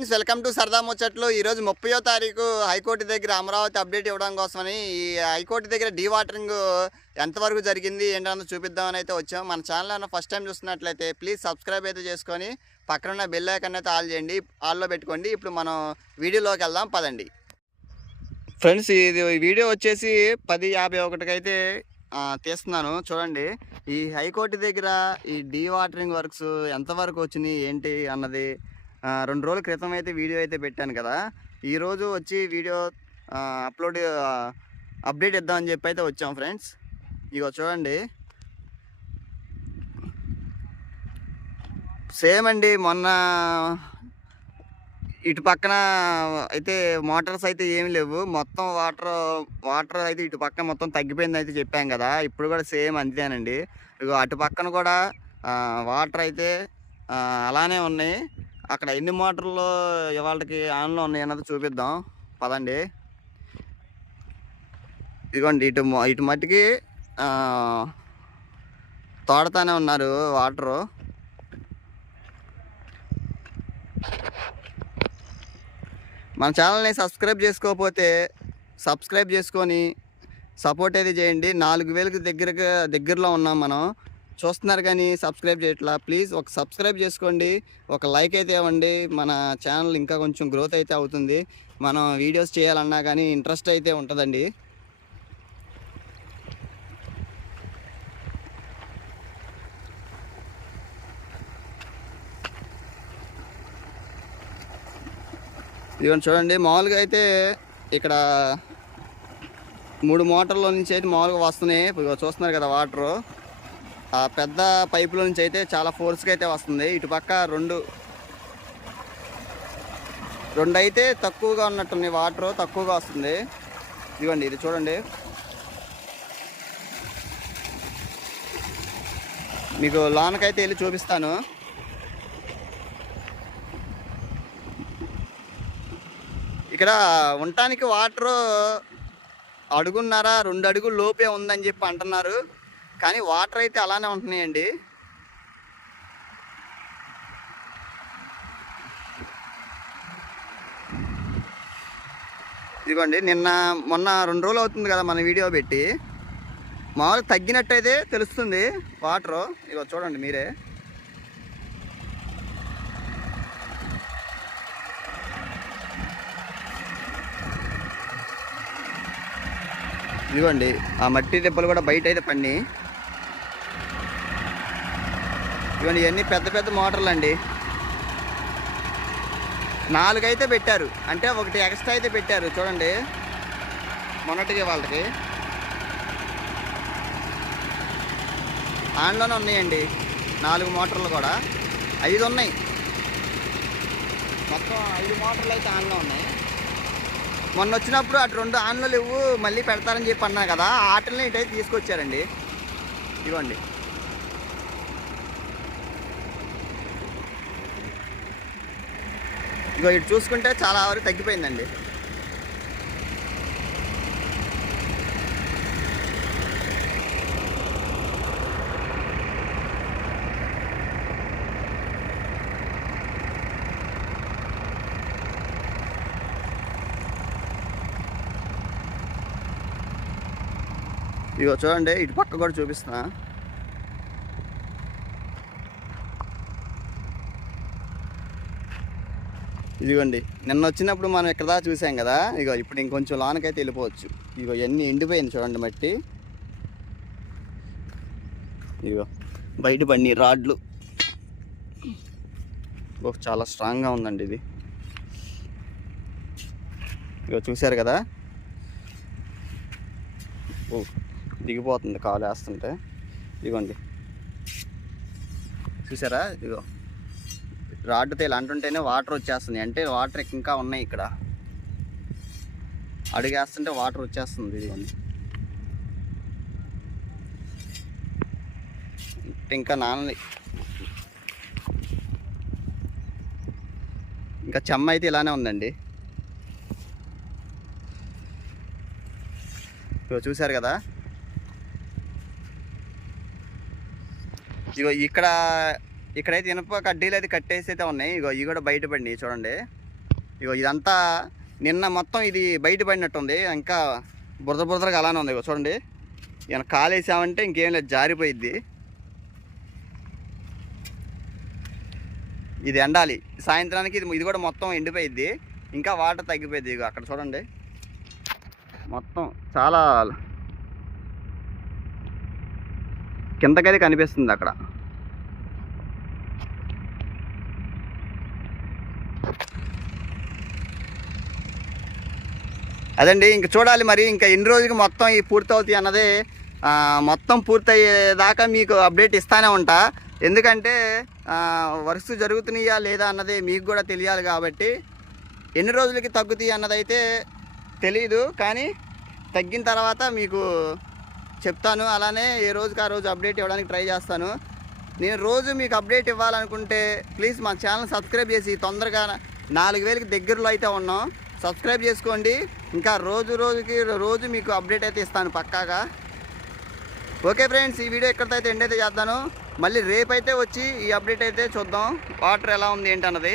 Friends, welcome to సరదా ముచ్చట్లు. ఈరోజు 30వ తారీఖు హైకోర్టు దగ్గర అమరావతి అప్డేట్ ఇవ్వడం కోసమని ఈ హైకోర్టు దగ్గర డీవాటరింగ్ ఎంతవరకు జరిగింది ఏంటన్నది చూపిద్దామని అయితే వచ్చాం. మన ఛానల్ ఏమైనా ఫస్ట్ టైం చూస్తున్నట్లయితే ప్లీజ్ సబ్స్క్రైబ్ అయితే చేసుకొని పక్కన బెల్ ఐకాన్ అయితే ఆల్ చేయండి, ఆల్లో పెట్టుకోండి. ఇప్పుడు మనం వీడియోలోకి వెళ్దాం పదండి. ఫ్రెండ్స్, ఇది వీడియో వచ్చేసి 10:51కి అయితే తీస్తున్నాను. చూడండి, ఈ హైకోర్టు దగ్గర ఈ డీవాటరింగ్ వర్క్స్ ఎంతవరకు వచ్చినాయి ఏంటి అన్నది 2 రోజుల క్రితం అయితే వీడియో అయితే పెట్టాను కదా. ఈరోజు వచ్చి వీడియో అప్డేట్ ఇద్దామని చెప్పి అయితే వచ్చాం ఫ్రెండ్స్. ఇగో చూడండి, సేమ్ అండి. మొన్న ఇటు పక్కన అయితే మోటార్స్ అయితే ఏమి లేవు, మొత్తం వాటర్ అయితే ఇటు పక్కన మొత్తం తగ్గిపోయింది అయితే చెప్పాం కదా. ఇప్పుడు కూడా సేమ్ అంతేనండి. ఇగో అటు పక్కన కూడా వాటర్ అయితే అలానే ఉన్నాయి. అక్కడ ఎన్ని మోటార్లు ఇవాళకి ఆన్లో ఉన్నాయి అన్నది చూపిద్దాం పదండి. ఇదిగోండి, ఇటు మట్టికి తోడతానే ఉన్నారు వాటరు. మన ఛానల్ని సబ్స్క్రైబ్ చేసుకోకపోతే సబ్స్క్రైబ్ చేసుకొని సపోర్ట్ అయితే చేయండి. 4,000కి దగ్గరలో ఉన్నాం మనం. చూస్తున్నారు కానీ సబ్స్క్రైబ్ చేయట్లా. ప్లీజ్ ఒక సబ్స్క్రైబ్ చేసుకోండి, ఒక లైక్ అయితే ఇవ్వండి. మన ఛానల్ ఇంకా కొంచెం గ్రోత్ అయితే అవుతుంది. మనం వీడియోస్ చేయాలన్నా కానీ ఇంట్రెస్ట్ అయితే ఉంటుందండి. ఇవన్నీ చూడండి, మామూలుగా అయితే ఇక్కడ 3 మోటార్ల నుంచి అయితే మామూలుగా వస్తున్నాయి. చూస్తున్నారు కదా వాటరు. ఆ పెద్ద పైపుల నుంచి అయితే చాలా ఫోర్స్గా అయితే వస్తుంది. ఇటు పక్క రెండు అయితే తక్కువగా ఉన్నట్టున్నాయి, వాటర్ తక్కువగా వస్తుంది. ఇదిగోండి, ఇది చూడండి, మీకు లోనకైతే వెళ్ళి చూపిస్తాను. ఇక్కడ ఉండటానికి వాటరు 1.5 అడుగున్నర 2 అడుగుల లోపే ఉందని చెప్పి అంటున్నారు, కానీ వాటర్ అయితే అలానే ఉంటున్నాయండి. ఇదిగోండి, మొన్న 2 రోజులు అవుతుంది కదా మన వీడియో పెట్టి. మామూలుగా తగ్గినట్టు అయితే తెలుస్తుంది వాటరు. ఇగో చూడండి మీరే. ఇదిగోండి, ఆ మట్టి దెబ్బలు కూడా బయట అయితే పడినాయి. ఇవన్నీ ఇవన్నీ పెద్ద పెద్ద మోటార్లు అండి. 4 అయితే పెట్టారు, అంటే ఒకటి ఎక్స్ట్రా అయితే పెట్టారు. చూడండి, మొన్నటికి వాళ్ళకి ఆన్లోనే ఉన్నాయండి 4 మోటార్లు కూడా. 5 ఉన్నాయి, మొత్తం 5 మోటార్లు అయితే ఆన్లో ఉన్నాయి. మొన్న వచ్చినప్పుడు అటు 2 ఆన్లో లేవు, మళ్ళీ పెడతారని చెప్పి అన్నా కదా, ఆటల్ని ఇటైతే తీసుకొచ్చారండి. ఇవ్వండి, ఇగో ఇటు చూసుకుంటే చాలా వరకు తగ్గిపోయిందండి. ఇగో చూడండి, ఇటు పక్క కూడా చూపిస్తున్నా. ఇదిగోండి, నిన్న వచ్చినప్పుడు మనం ఇక్కడ దాకా చూసాం కదా. ఇగో ఇప్పుడు ఇంకొంచెం లోనకైతే వెళ్ళిపోవచ్చు. ఇగో ఎన్ని ఎండిపోయింది చూడండి మట్టి. ఇగో బయట పడినాయి రాడ్లు. చాలా స్ట్రాంగ్గా ఉందండి ఇది. ఇగో చూసారు కదా, దిగిపోతుంది కాలు వేస్తుంటే. ఇదిగోండి, చూసారా, ఇగో రాడ్డుతో ఇలా అంటుంటేనే వాటర్ వచ్చేస్తుంది. అంటే వాటర్ ఇంకా ఉన్నాయి ఇక్కడ, అడుగేస్తుంటే వాటర్ వచ్చేస్తుంది. ఇదిగోండి, ఇంకా ఇంకా చెమ్మ అయితే ఇలానే ఉందండి. ఇగో చూసారు కదా, ఇగో ఇక్కడైతే ఇనుప కడ్డీలు అయితే కట్టేసి అయితే ఉన్నాయి. ఇగో ఇవి కూడా బయటపడినాయి చూడండి. ఇగో ఇదంతా నిన్న మొత్తం ఇది బయటపడినట్టుంది, ఇంకా బురదగా అలానే ఉంది. ఇగో చూడండి, ఈయన కాలేసామంటే ఇంకేం లేదు, జారిపోయిద్ది. ఇది ఎండాలి, సాయంత్రానికి ఇది కూడా మొత్తం ఎండిపోయిద్ది, ఇంకా వాటర్ తగ్గిపోయింది. ఇక అక్కడ చూడండి మొత్తం చాలా కిందకైతే కనిపిస్తుంది అక్కడ. అదండి, ఇంక చూడాలి మరి ఇంకా ఎన్ని రోజులకి మొత్తం ఈ పూర్తవుతాయి అన్నది. మొత్తం పూర్తయ్యేదాకా మీకు అప్డేట్ ఇస్తానే ఉంటా, ఎందుకంటే వర్క్స్ జరుగుతున్నాయా లేదా అన్నది మీకు కూడా తెలియాలి కాబట్టి. ఎన్ని రోజులకి తగ్గుతాయి అన్నదైతే తెలీదు, కానీ తగ్గిన తర్వాత మీకు చెప్తాను. అలానే ఏ రోజుకి ఆ రోజు అప్డేట్ ఇవ్వడానికి ట్రై చేస్తాను. నేను రోజు మీకు అప్డేట్ ఇవ్వాలనుకుంటే ప్లీజ్ మా ఛానల్ సబ్స్క్రైబ్ చేసి, తొందరగా 4000కి దగ్గరలో అయితే ఉన్నాం, సబ్స్క్రైబ్ చేసుకోండి. ఇంకా రోజు మీకు అప్డేట్ అయితే ఇస్తాను పక్కాగా. ఓకే ఫ్రెండ్స్, ఈ వీడియో ఎక్కడితో అయితే ఎండ్ అయితే చేద్దాను. మళ్ళీ రేపైతే వచ్చి ఈ అప్డేట్ అయితే చూద్దాం, వాటర్ ఎలా ఉంది ఏంటన్నది.